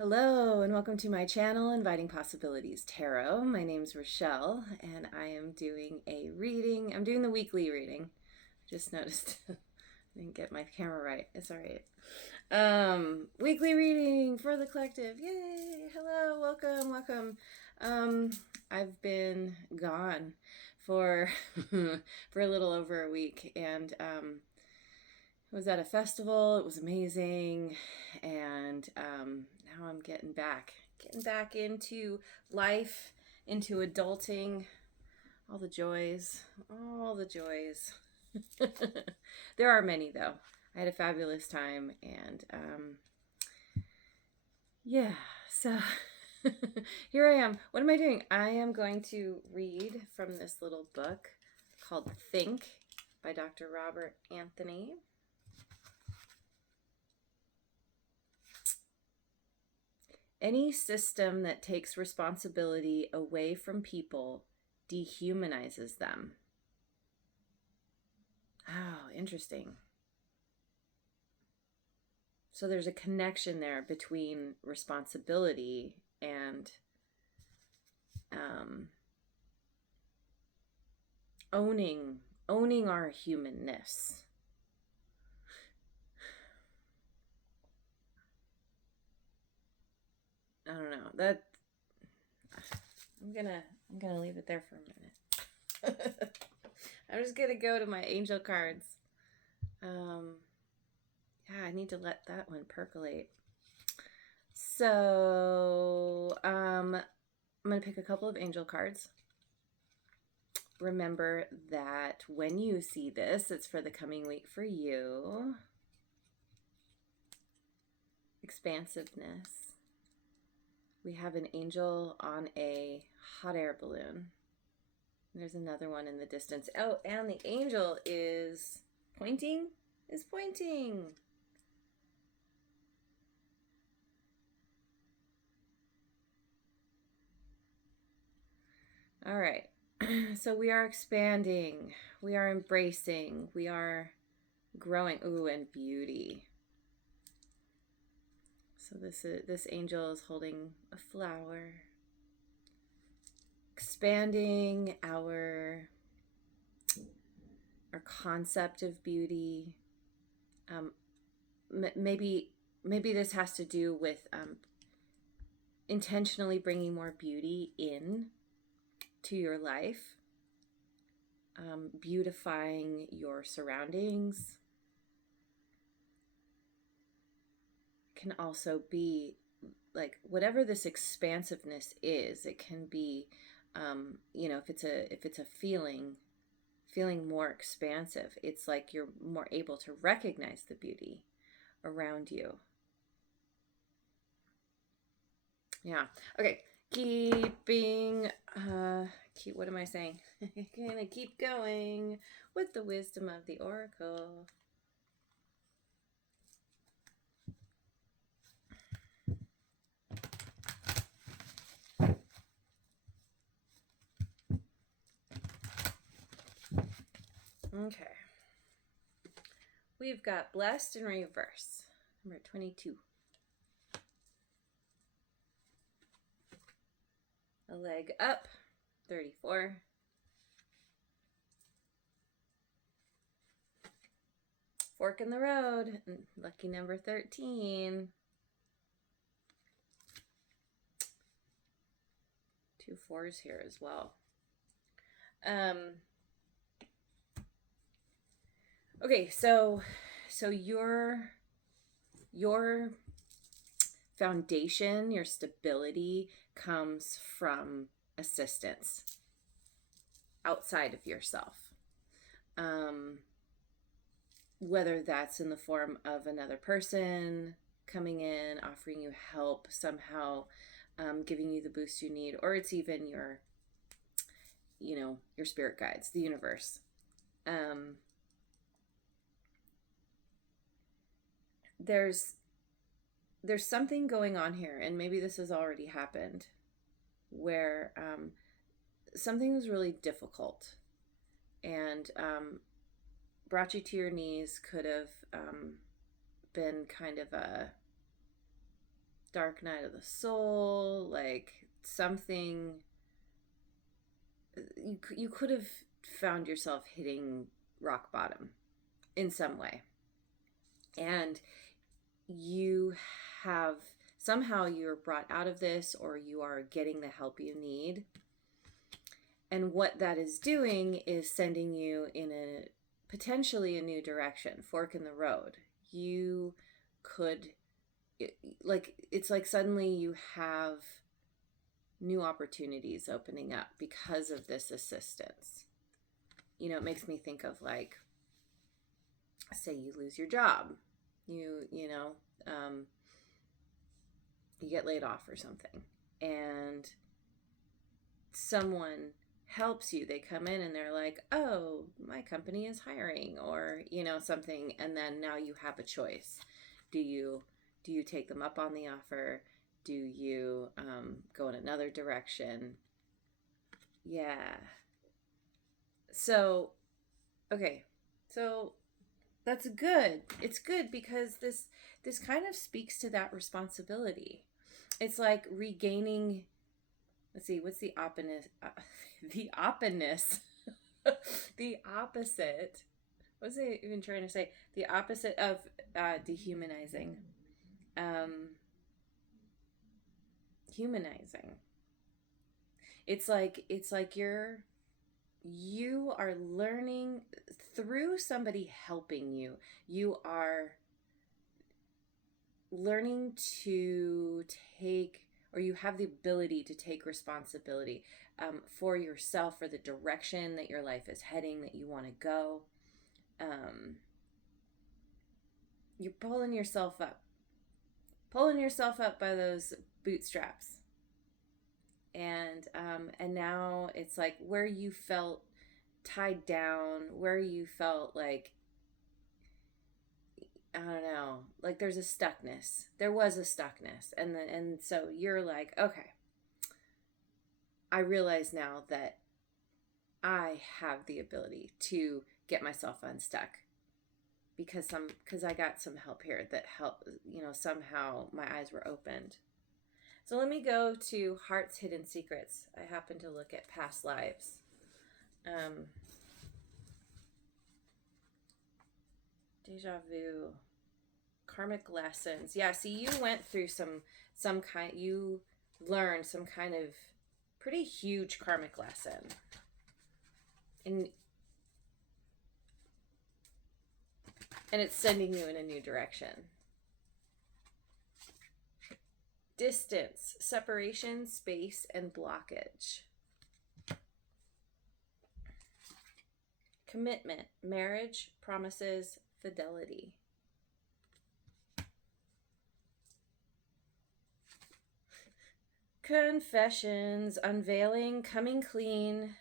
Hello and welcome to my channel, Inviting Possibilities Tarot. My name's Rochelle and I am doing a reading. I'm doing the weekly reading. Just noticed I didn't get my camera right. It's all right. Weekly reading for the collective. Yay! Hello, welcome. I've been gone for for a little over a week and was at a festival. It was amazing, and now I'm getting back into life, into adulting, all the joys, all the joys. There are many though. I had a fabulous time, and yeah. So here I am. What am I doing? I am going to read from this little book called Think by Dr. Robert Anthony. Any system that takes responsibility away from people dehumanizes them. Oh, interesting. So there's a connection there between responsibility and owning our humanness. I don't know. That I'm gonna leave it there for a minute. I'm just gonna go to my angel cards. Yeah, I need to let that one percolate. So I'm gonna pick a couple of angel cards. Remember that when you see this, it's for the coming week for you. Expansiveness. We have an angel on a hot air balloon. There's another one in the distance. Oh, and the angel is pointing. All right. So we are expanding. We are embracing. We are growing. Ooh, and beauty. So this angel is holding a flower. Expanding our concept of beauty. Maybe this has to do with intentionally bringing more beauty in to your life, beautifying your surroundings. Can also be like whatever this expansiveness is. It can be, if it's a feeling more expansive. It's like you're more able to recognize the beauty around you. Yeah. Okay. What am I saying? Gonna keep going with the wisdom of the oracle. Okay. We've got blessed in reverse, number 22. A leg up, 34. Fork in the road, lucky number 13. 2 4s here as well. Okay, so your foundation, your stability comes from assistance outside of yourself. Whether that's in the form of another person coming in, offering you help somehow, giving you the boost you need, or it's even your spirit guides, the universe. There's something going on here, and maybe this has already happened, where something was really difficult and brought you to your knees. Could have been kind of a dark night of the soul, like something you could have found yourself hitting rock bottom in some way. And you have somehow you're brought out of this, or you are getting the help you need. And what that is doing is sending you in a potentially a new direction, fork in the road. You could, it's like suddenly you have new opportunities opening up because of this assistance. You know, it makes me think of, like, say you lose your job, you get laid off or something, and someone helps you. They come in and they're like, oh, my company is hiring, or something, and then now you have a choice. Do you take them up on the offer? Do you go in another direction? Yeah. So okay, so that's good. It's good because this kind of speaks to that responsibility. It's like regaining, let's see, what's the openness? The openness. The opposite. What was I even trying to say? The opposite of dehumanizing. Humanizing. It's like you are learning through somebody helping you. You are learning to take, or you have the ability to take responsibility for yourself, for the direction that your life is heading, that you want to go. You're pulling yourself up by those bootstraps. And now it's like where you felt tied down, where you felt like, I don't know, like there was a stuckness, and so you're like, okay, I realize now that I have the ability to get myself unstuck because I got some help here that helped, somehow my eyes were opened. So let me go to Heart's Hidden Secrets. I happen to look at past lives. Deja vu. Karmic lessons. Yeah, see, you went through you learned some kind of pretty huge karmic lesson. And it's sending you in a new direction. Distance, separation, space, and blockage. Commitment, marriage, promises, fidelity. Confessions, unveiling, coming clean,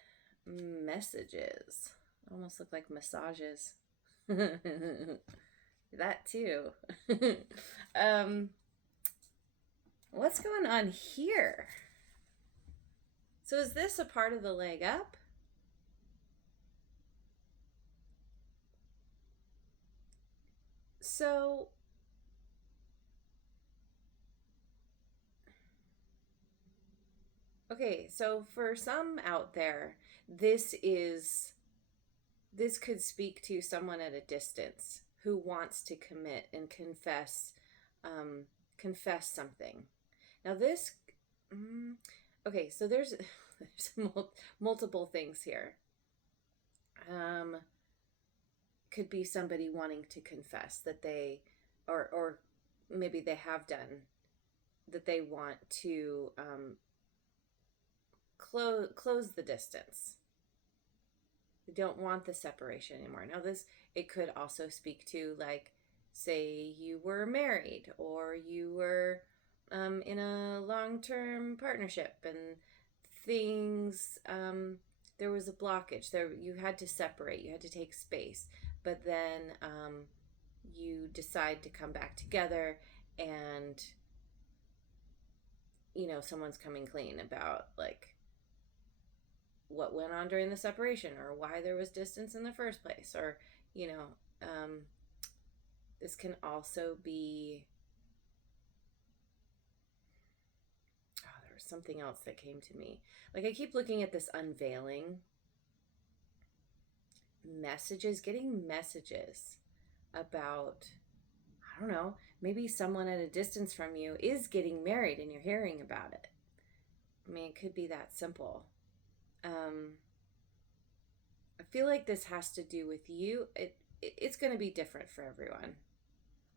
messages. Almost look like massages. That too. What's going on here? So is this a part of the leg up? So okay, so for some out there, this could speak to someone at a distance who wants to commit and confess something. Now this, okay, so there's multiple things here. Could be somebody wanting to confess that they, or maybe they have done, that they want to close the distance. They don't want the separation anymore. Now it could also speak to, like, say you were married, or you were in a long-term partnership, and things, there was a blockage there. You had to separate, you had to take space, but then you decide to come back together, and someone's coming clean about, like, what went on during the separation, or why there was distance in the first place, or this can also be something else that came to me. Like, I keep looking at this unveiling messages, getting messages about, I don't know, maybe someone at a distance from you is getting married and you're hearing about it. I mean, it could be that simple. I feel like this has to do with you. It's going to be different for everyone.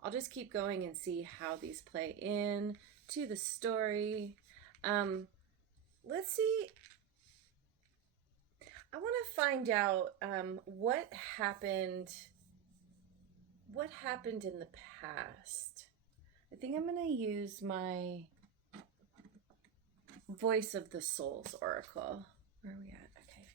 I'll just keep going and see how these play in to the story. Let's see. I want to find out what happened in the past. I think I'm going to use my Voice of the Souls Oracle. Where are we at? Okay.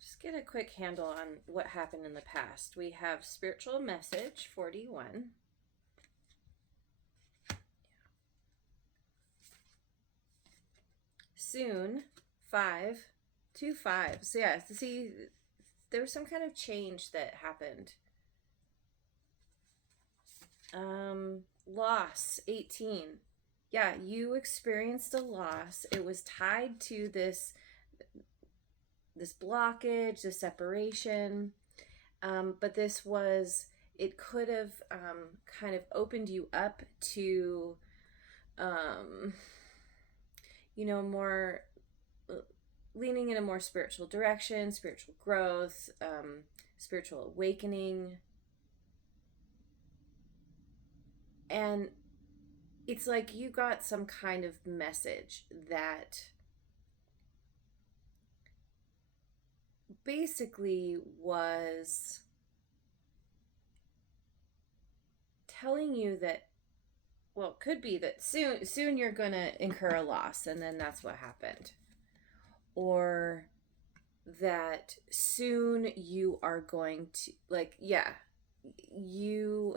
Just get a quick handle on what happened in the past. We have Spiritual Message 41. Soon 5 2 5. So yeah, see, there was some kind of change that happened. Loss 18. Yeah, you experienced a loss. It was tied to this blockage, this separation. But it could have kind of opened you up to more leaning in a more spiritual direction, spiritual growth, spiritual awakening. And it's like you got some kind of message that basically was telling you that, well, it could be that soon you're going to incur a loss, and then that's what happened. Or that soon you are going to, like, yeah, you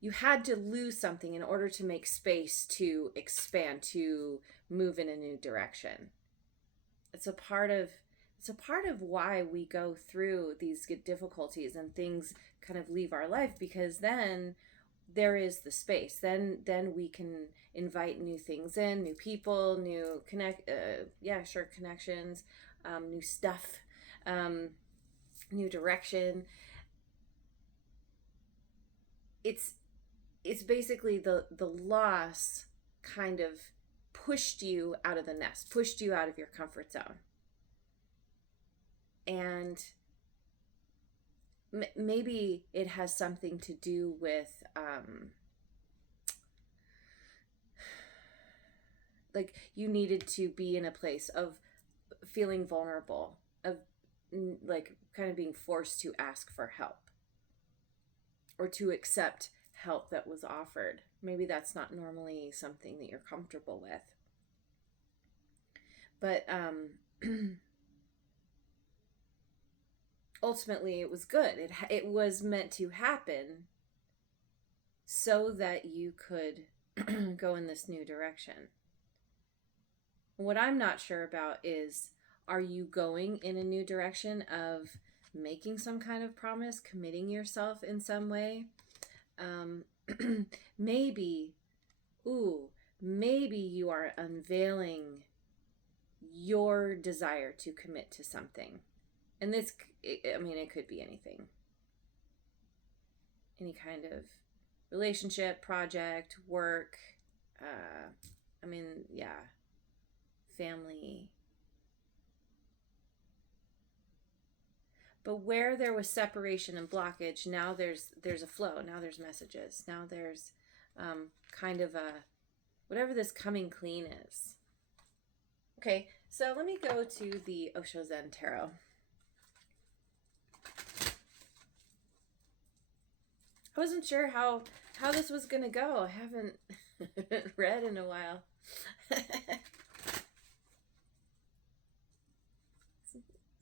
you had to lose something in order to make space to expand, to move in a new direction. It's a part of why we go through these difficulties and things kind of leave our life, because then there is the space. Then we can invite new things in, new people, new connections, new stuff, new direction. It's basically the loss kind of pushed you out of the nest, pushed you out of your comfort zone. And maybe it has something to do with like you needed to be in a place of feeling vulnerable, of like kind of being forced to ask for help or to accept help that was offered. Maybe that's not normally something that you're comfortable with. But ultimately it was good. It was meant to happen so that you could go in this new direction. What I'm not sure about is, are you going in a new direction of making some kind of promise, committing yourself in some way? Maybe you are unveiling your desire to commit to something. And this, it could be anything. Any kind of relationship, project, work, family. But where there was separation and blockage, now there's a flow. Now there's messages. Now there's kind of a, whatever this coming clean is. Okay, so let me go to the Osho Zen Tarot. I wasn't sure how this was going to go. I haven't read in a while. It's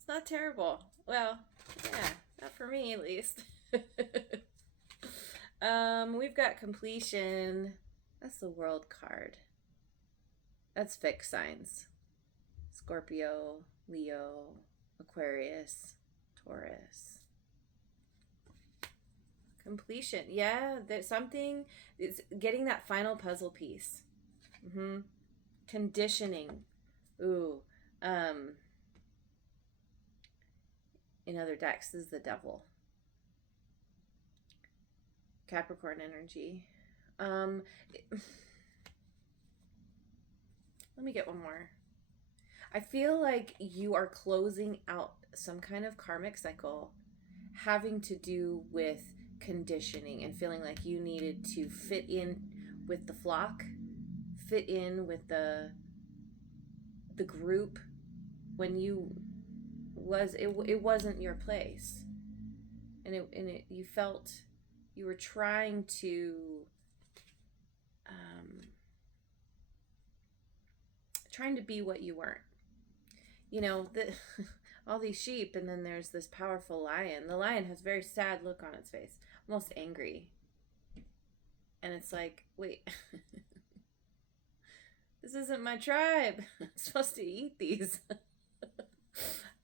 not terrible. Well, yeah, not for me at least. We've got completion. That's the World card. That's fixed signs. Scorpio, Leo, Aquarius, Taurus. Completion. Yeah, there's something. It's getting that final puzzle piece. Conditioning. Ooh. In other decks, this is the devil. Capricorn energy. Let me get one more. I feel like you are closing out some kind of karmic cycle having to do with conditioning and feeling like you needed to fit in with the flock, fit in with the group when you it wasn't your place. And you felt you were trying to be what you weren't. You know, all these sheep, and then there's this powerful lion. The lion has a very sad look on its face, almost angry. And it's like, wait, this isn't my tribe. I'm supposed to eat these.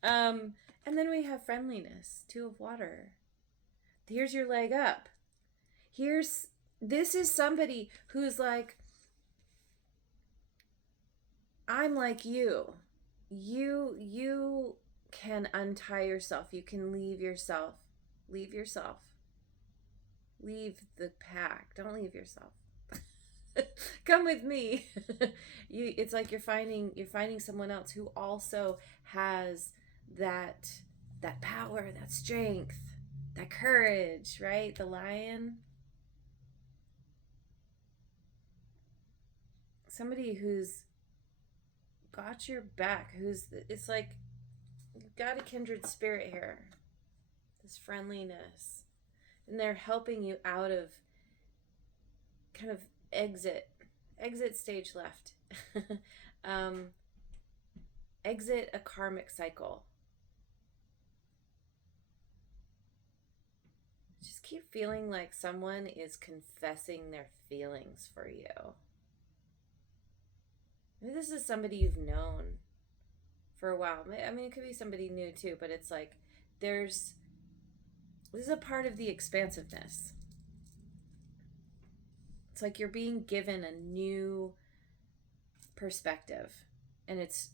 And then we have friendliness, 2 of water. Here's your leg up. This is somebody who's like, I'm like you. You can untie yourself. You can leave yourself. Leave yourself. Leave the pack. Don't leave yourself. Come with me. It's like you're finding someone else who also has that power, that strength, that courage, right? The lion. Somebody who's got your back, it's like you've got a kindred spirit here, this friendliness, and they're helping you out of kind of exit stage left. Exit a karmic cycle. Just keep feeling like someone is confessing their feelings for you. Maybe this is somebody you've known for a while. I mean, it could be somebody new too, but it's like this is a part of the expansiveness. It's like you're being given a new perspective, and it's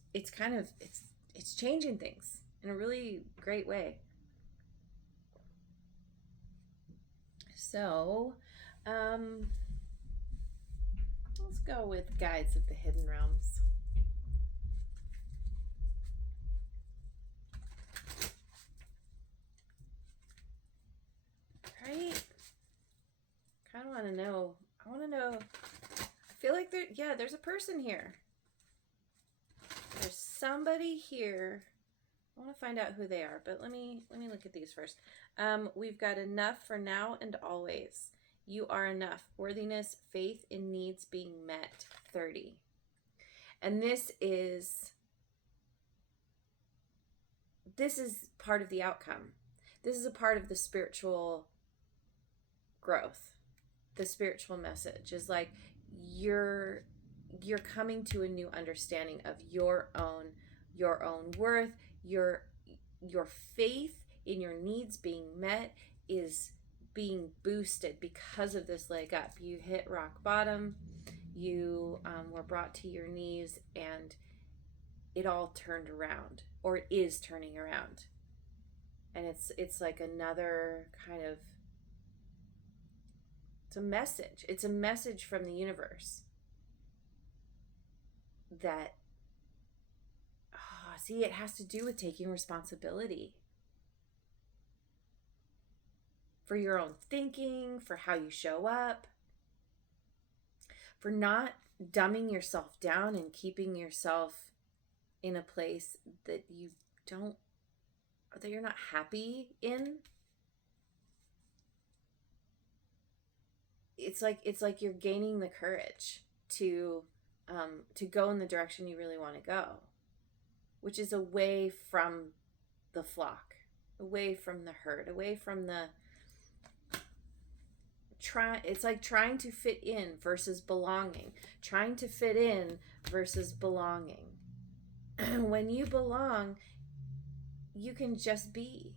changing things in a really great way. So, let's go with guides of the hidden realms. Right? Kind of want to know. I want to know. I feel like there's a person here. There's somebody here. I want to find out who they are, but let me look at these first. We've got enough for now and always. You are enough. Worthiness, faith in needs being met. 30. And this is part of the outcome. This is a part of the spiritual growth. The spiritual message is like you're coming to a new understanding of your own worth. Your faith in your needs being met is being boosted because of this leg up. You hit rock bottom. You were brought to your knees, and it all turned around, or it is turning around. And it's like another kind of, it's a message. It's a message from the universe that, see, it has to do with taking responsibility for your own thinking, for how you show up, for not dumbing yourself down and keeping yourself in a place that you're not happy in. It's like you're gaining the courage to go in the direction you really want to go, which is away from the flock, away from the herd, away from it's like trying to fit in versus belonging, trying to fit in versus belonging. When you belong, you can just be.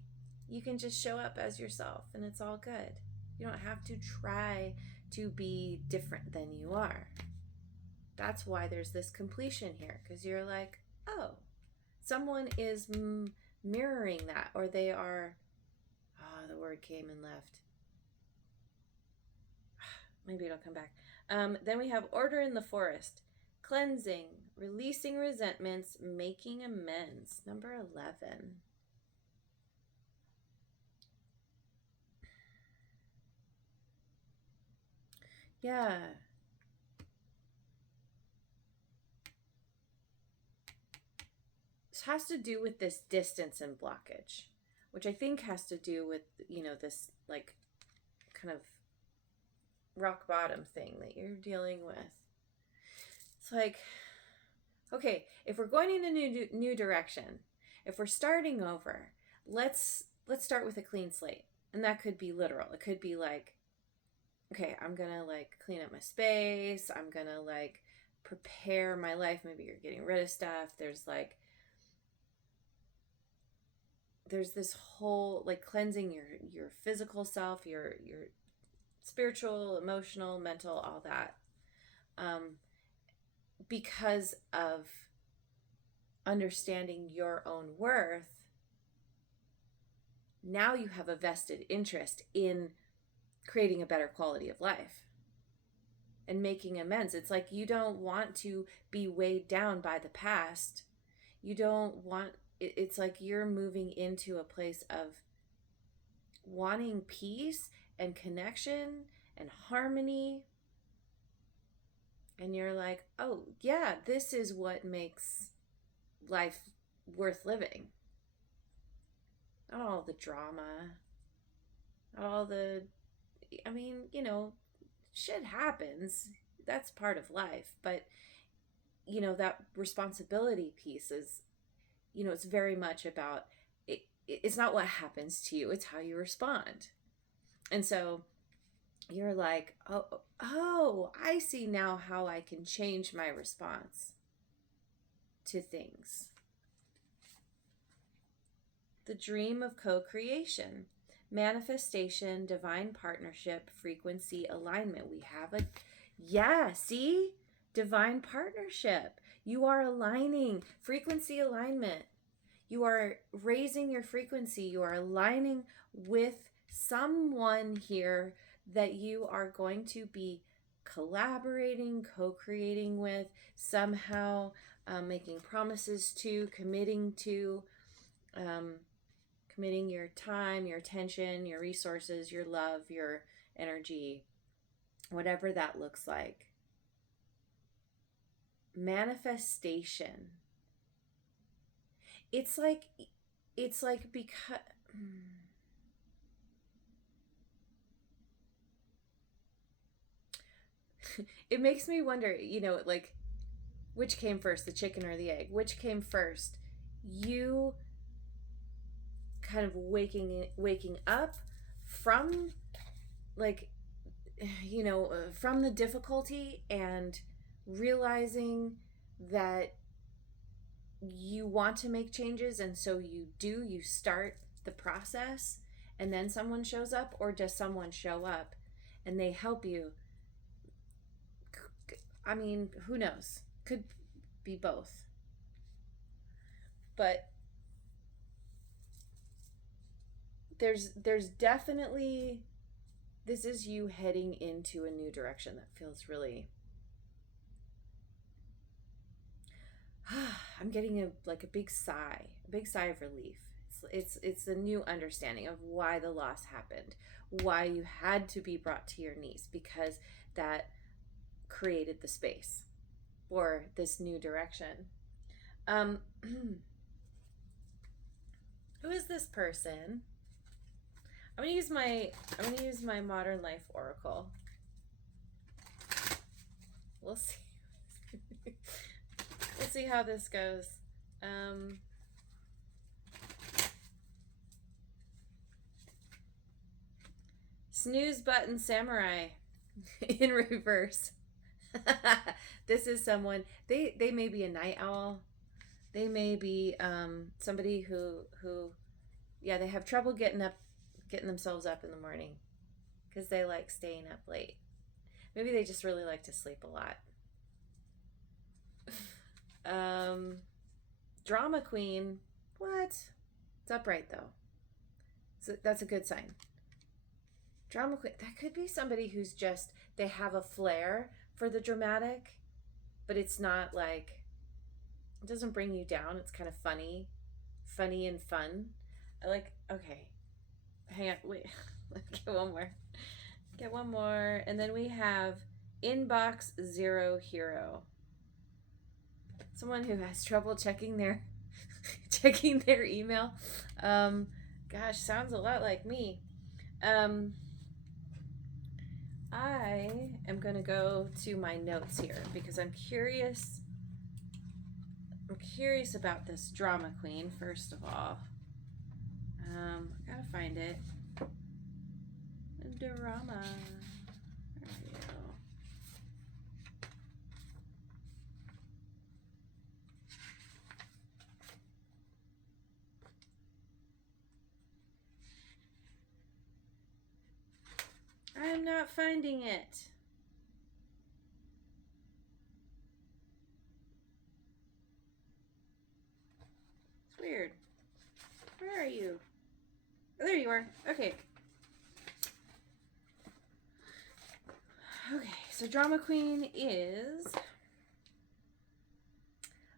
You can just show up as yourself and it's all good. You don't have to try to be different than you are. That's why there's this completion here, because you're like, oh, someone is mirroring that, or they are, oh, the word came and left. Maybe it'll come back. Then we have order in the forest, cleansing, releasing resentments, making amends. Number 11. Yeah. This has to do with this distance and blockage, which I think has to do with, this like kind of rock bottom thing that you're dealing with. It's like, okay, if we're going in a new direction, if we're starting over, let's start with a clean slate. And that could be literal. It could be like, okay, I'm gonna like clean up my space. I'm gonna like prepare my life. Maybe you're getting rid of stuff. There's this whole like cleansing your physical self, your spiritual, emotional, mental, all that, because of understanding your own worth. Now you have a vested interest in creating a better quality of life and making amends. It's like you don't want to be weighed down by the past. You don't want, it's like you're moving into a place of wanting peace and connection and harmony. And you're like, oh yeah, this is what makes life worth living. Not all the drama, not all the, shit happens. That's part of life. But, that responsibility piece is, it's very much about, it's not what happens to you, it's how you respond. And so you're like, oh, I see now how I can change my response to things. The dream of co-creation, manifestation, divine partnership, frequency, alignment. We have see? Divine partnership. You are aligning, frequency alignment. You are raising your frequency. You are aligning with someone here that you are going to be collaborating, co-creating with, somehow making promises to, committing to, committing your time, your attention, your resources, your love, your energy, whatever that looks like. Manifestation. It's like because it makes me wonder, like, which came first, the chicken or the egg? Which came first? You kind of waking up from, like, from the difficulty and realizing that you want to make changes, and so you start the process, and then someone shows up, or does someone show up and they help you? I mean, who knows? Could be both. But there's definitely, this is you heading into a new direction that feels really, I'm getting a big sigh of relief. It's a new understanding of why the loss happened, why you had to be brought to your knees, because that created the space for this new direction. Who is this person? I'm gonna use my modern life oracle. We'll see. We'll see how this goes. Snooze button samurai in reverse. This is someone, they may be a night owl. They may be somebody who Yeah, they have trouble getting themselves up in the morning because they like staying up late. Maybe they just really like to sleep a lot. Drama queen. What? It's upright though. So that's a good sign. Drama queen. That could be somebody who's just, they have a flair for the dramatic, but it's not like, it doesn't bring you down. It's kind of funny and fun. I like, okay, hang on, wait, let's get one more. Get one more. And then we have Inbox Zero Hero. Someone who has trouble checking their checking their email. Gosh, sounds a lot like me. I am going to go to my notes here because I'm curious. I'm curious about this drama queen, first of all. I gotta find it. Drama. There we go. I'm not finding it. It's weird. Where are you? Oh, there you are. Okay. Okay, so drama queen is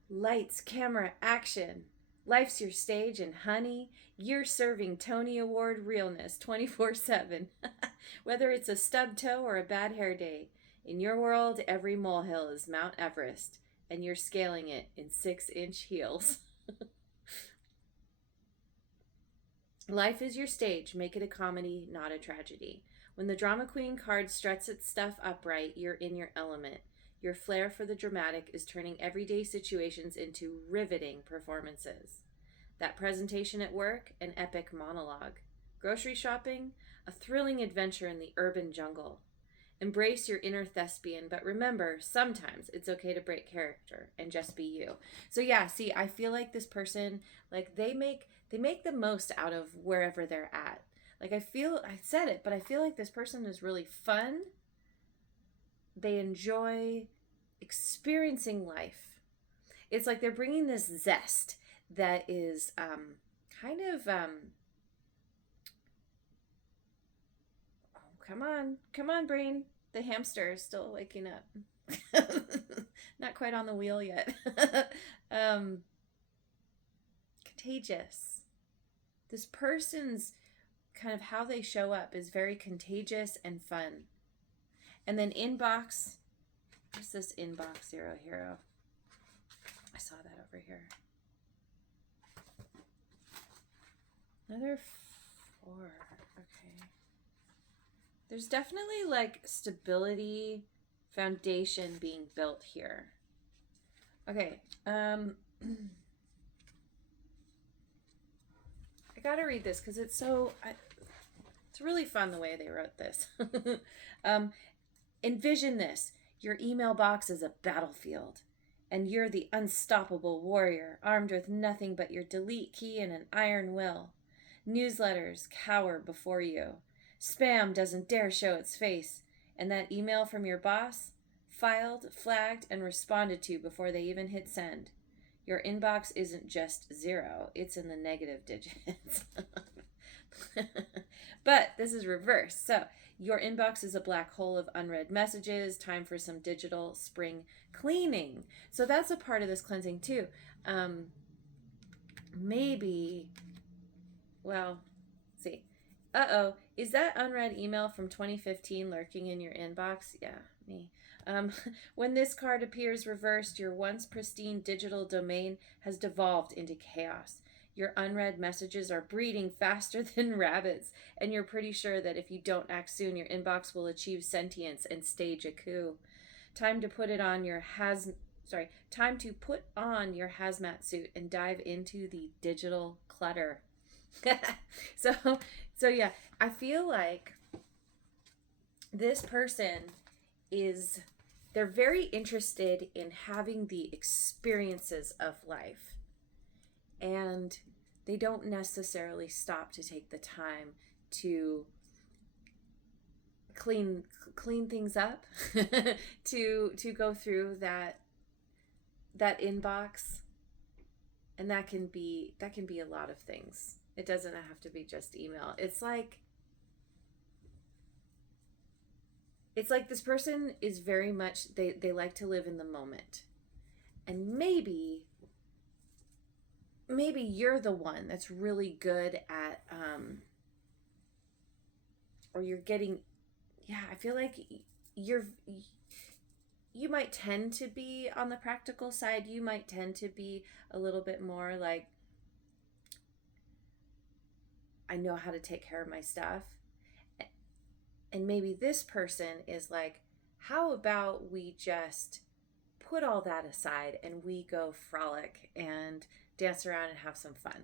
lights, camera, action. Life's your stage, and honey, you're serving Tony Award realness 24/7. Whether it's a stub toe or a bad hair day, in your world, every molehill is Mount Everest, and you're scaling it in 6-inch heels. Life is your stage. Make it a comedy, not a tragedy. When the drama queen card struts its stuff upright, you're in your element. Your flair for the dramatic is turning everyday situations into riveting performances. That presentation at work, an epic monologue. Grocery shopping, a thrilling adventure in the urban jungle. Embrace your inner thespian, but remember, sometimes it's okay to break character and just be you. So yeah, see, I feel like this person, like they make the most out of wherever they're at. Like I said it, but I feel like this person is really fun. They enjoy experiencing life. It's like they're bringing this zest that is kind of come on, brain. The hamster is still waking up. Not quite on the wheel yet. Contagious. This person's kind of how they show up is very contagious and fun. And then inbox. What's this Inbox Zero Hero? I saw that over here. Another 4. Okay. There's definitely like stability, foundation being built here. Okay. I gotta read this because it's it's really fun the way they wrote this. Envision this. Your email box is a battlefield, and you're the unstoppable warrior, armed with nothing but your delete key and an iron will. Newsletters cower before you. Spam doesn't dare show its face, and that email from your boss, filed, flagged, and responded to before they even hit send. Your inbox isn't just 0, it's in the negative digits. But this is reverse. So your inbox is a black hole of unread messages. Time for some digital spring cleaning. So that's a part of this cleansing too. Maybe, well, let's see. Uh-oh, is that unread email from 2015 lurking in your inbox? Yeah, me. When this card appears reversed, your once pristine digital domain has devolved into chaos. Your unread messages are breeding faster than rabbits, and you're pretty sure that if you don't act soon, your inbox will achieve sentience and stage a coup. Time to put on your hazmat suit and dive into the digital clutter. So yeah, I feel like this person they're very interested in having the experiences of life. And they don't necessarily stop to take the time to clean things up, to go through that inbox. And that can be a lot of things. It doesn't have to be just email. It's like this person is very much, they like to live in the moment. And maybe you're the one that's really good at or you're getting, I feel like you might tend to be on the practical side. You might tend to be a little bit more like, I know how to take care of my stuff. And maybe this person is like, how about we just put all that aside and we go frolic and dance around and have some fun.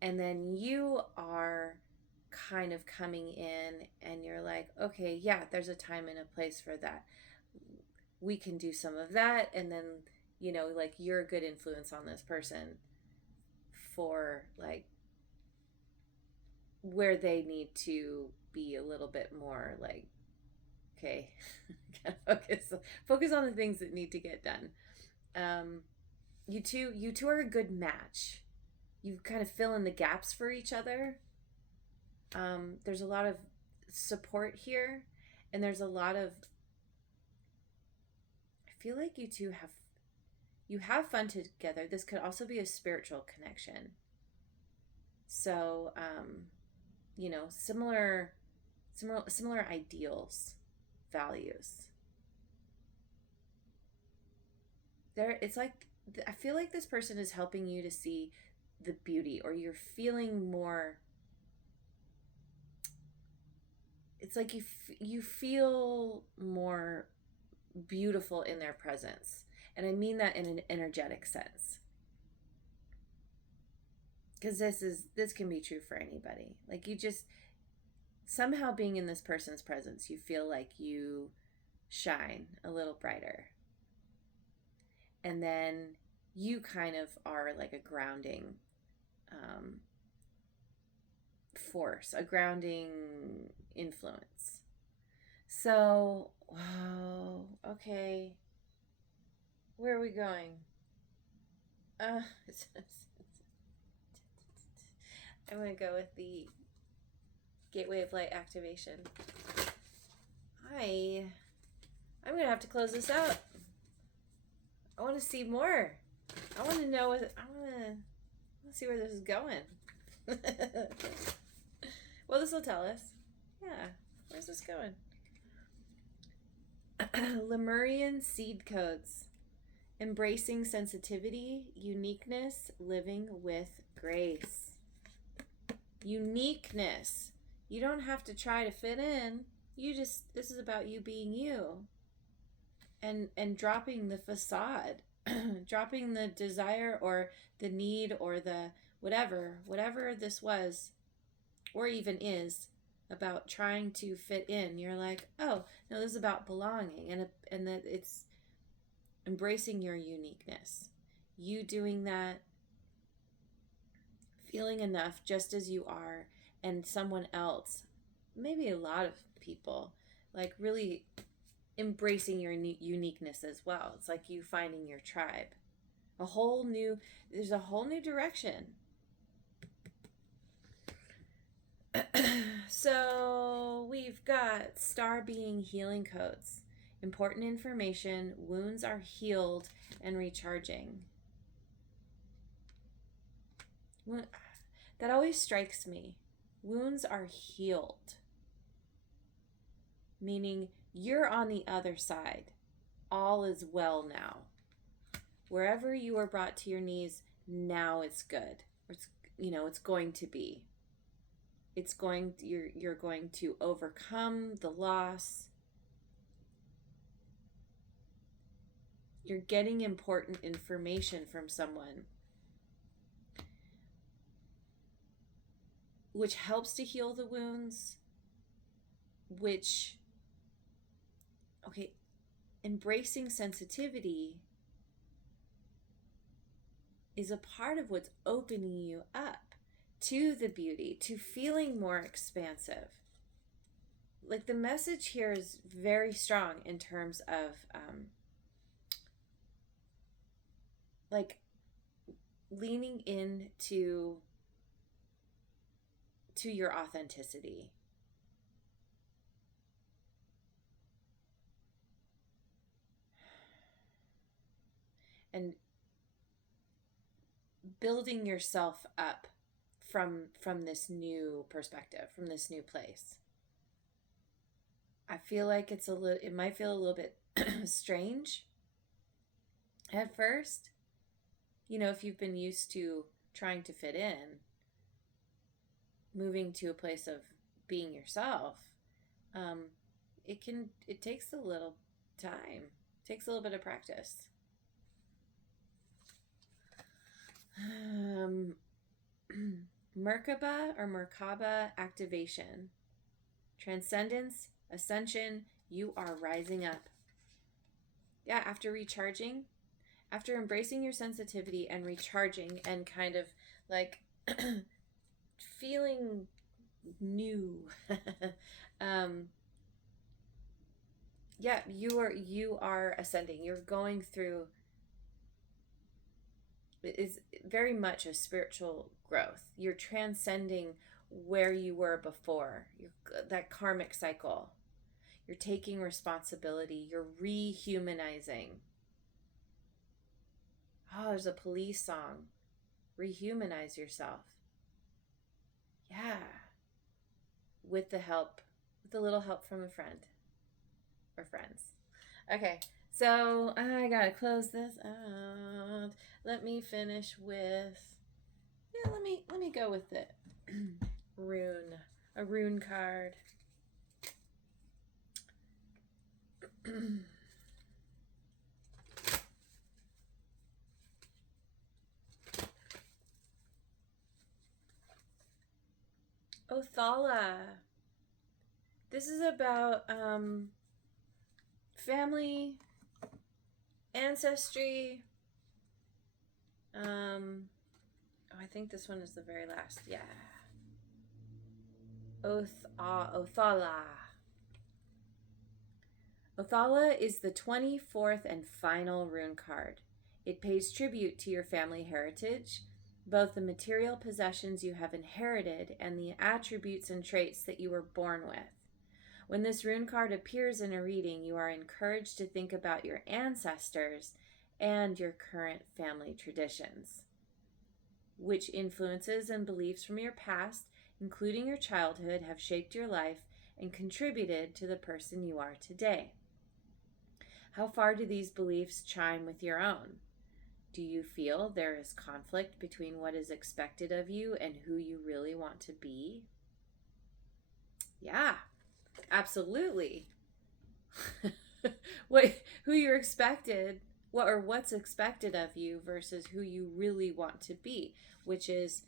And then you are kind of coming in and you're like, okay, yeah, there's a time and a place for that. We can do some of that. And then, like, you're a good influence on this person for like where they need to be a little bit more like, okay, focus on the things that need to get done. You two are a good match. You kind of fill in the gaps for each other. There's a lot of support here, and there's a lot of, I feel like you two have fun together. This could also be a spiritual connection. So, similar ideals, values. It's like, I feel like this person is helping you to see the beauty, or you're feeling more. It's like you feel more beautiful in their presence. And I mean that in an energetic sense. Because this can be true for anybody. Like, you just, somehow being in this person's presence, you feel like you shine a little brighter. And then you kind of are like a grounding force, a grounding influence. So, wow, okay. Where are we going? I'm going to go with the Gateway of Light activation. I'm going to have to close this out. I want to see more. I want to know I want to see where this is going. Well, this will tell us. Yeah, where's this going? Lemurian seed codes. Embracing sensitivity, uniqueness, living with grace. Uniqueness. You don't have to try to fit in. This is about you being you. And dropping the facade. Dropping the desire or the need or the whatever this was or even is about trying to fit in. You're like, oh, no, this is about belonging, and that it's embracing your uniqueness. You doing that, feeling enough just as you are, and someone else, maybe a lot of people, like really embracing your uniqueness as well. It's like you finding your tribe. There's a whole new direction. So we've got star being healing codes. Important information, wounds are healed and recharging. That always strikes me. Wounds are healed. Meaning you're on the other side. All is well now. Wherever you were brought to your knees, now it's good. It's going to be. You're going to overcome the loss. You're getting important information from someone, which helps to heal the wounds, embracing sensitivity is a part of what's opening you up. to the beauty, to feeling more expansive. Like the message here is very strong in terms of like leaning into your authenticity. And building yourself up from this new perspective, from this new place. I feel like it might feel a little bit strange at first. You know, if you've been used to trying to fit in, moving to a place of being yourself, it takes a little time. It takes a little bit of practice. Merkaba or Merkaba activation. Transcendence, ascension, you are rising up. Yeah, after recharging, after embracing your sensitivity and recharging and kind of like feeling new. Yeah, you are ascending. You're going through, it is very much a spiritual growth. You're transcending where you were before. That karmic cycle. You're taking responsibility. You're rehumanizing. Oh, there's a Police song. Rehumanize yourself. Yeah. With a little help from a friend or friends. Okay, so I gotta close this out. Let me finish with, let me go with it. A rune card. Othala. This is about family, ancestry. I think this one is the very last. Yeah. Othala. Othala is the 24th and final rune card. It pays tribute to your family heritage, both the material possessions you have inherited and the attributes and traits that you were born with. When this rune card appears in a reading, you are encouraged to think about your ancestors and your current family traditions. Which influences and beliefs from your past, including your childhood, have shaped your life and contributed to the person you are today? How far do these beliefs chime with your own? Do you feel there is conflict between what is expected of you and who you really want to be? Yeah, absolutely. Who you're expected, what's expected of you versus who you really want to be, which is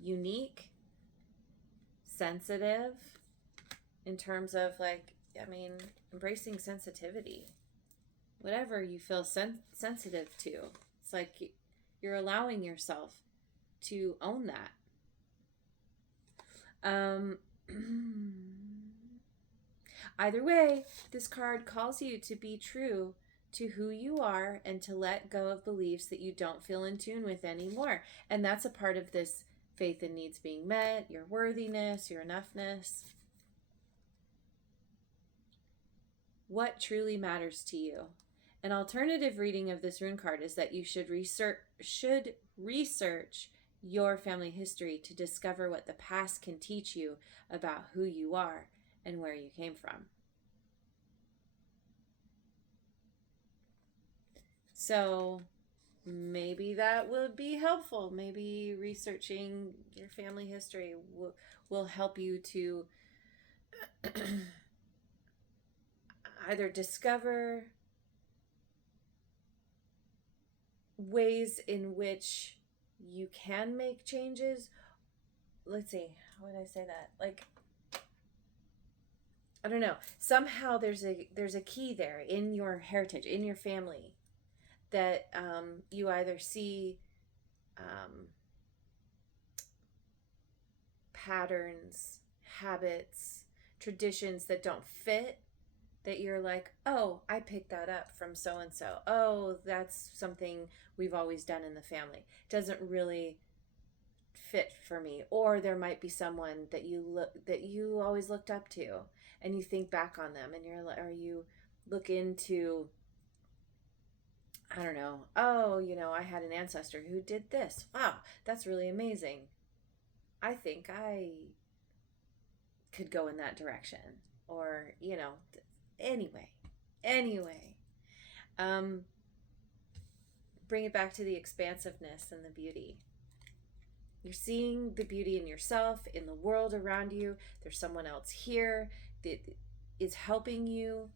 unique, sensitive, in terms of embracing sensitivity. Whatever you feel sensitive to, it's like you're allowing yourself to own that. Either way, this card calls you to be true to who you are and to let go of beliefs that you don't feel in tune with anymore. And that's a part of this faith in needs being met, your worthiness, your enoughness. What truly matters to you? An alternative reading of this rune card is that you should research your family history to discover what the past can teach you about who you are and where you came from. So maybe that would be helpful. Maybe researching your family history will help you to either discover ways in which you can make changes. Let's see, how would I say that? I don't know. Somehow there's a key there in your heritage, in your family, that you either see patterns, habits, traditions that don't fit, that you're like, oh, I picked that up from so and so. Oh, that's something we've always done in the family. Doesn't really fit for me. Or there might be someone that you always looked up to, and you think back on them, and you're like, or you look into, I don't know, oh, I had an ancestor who did this. Wow, that's really amazing. I think I could go in that direction. Or, anyway, anyway, bring it back to the expansiveness and the beauty. You're seeing the beauty in yourself, in the world around you. There's someone else here that is helping you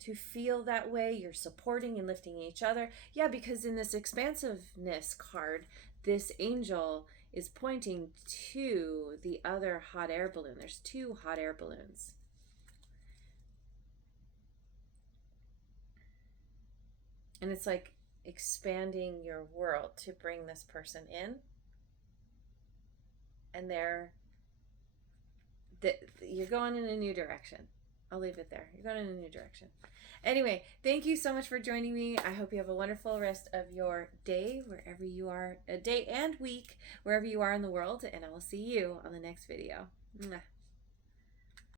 to feel that way. You're supporting and lifting each other. Yeah, because in this expansiveness card, this angel is pointing to the other hot air balloon. There's 2 hot air balloons. And it's like expanding your world to bring this person in. And you're going in a new direction. I'll leave it there. You're going in a new direction. Anyway, thank you so much for joining me. I hope you have a wonderful rest of your day, wherever you are, a day and week, wherever you are in the world. And I will see you on the next video. Mwah.